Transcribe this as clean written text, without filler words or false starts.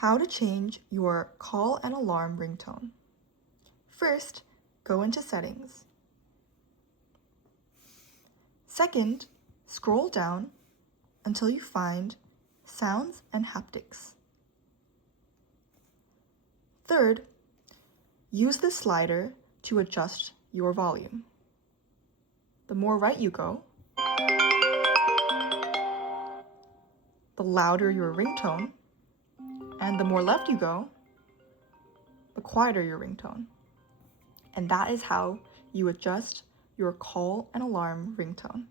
How to change your call and alarm ringtone. First, go into settings. Second, scroll down until you find sounds and haptics. Third, use the slider to adjust your volume. The more right you go, the louder your ringtone, and the more left you go, the quieter your ringtone. And that is how you adjust your call and alarm ringtone.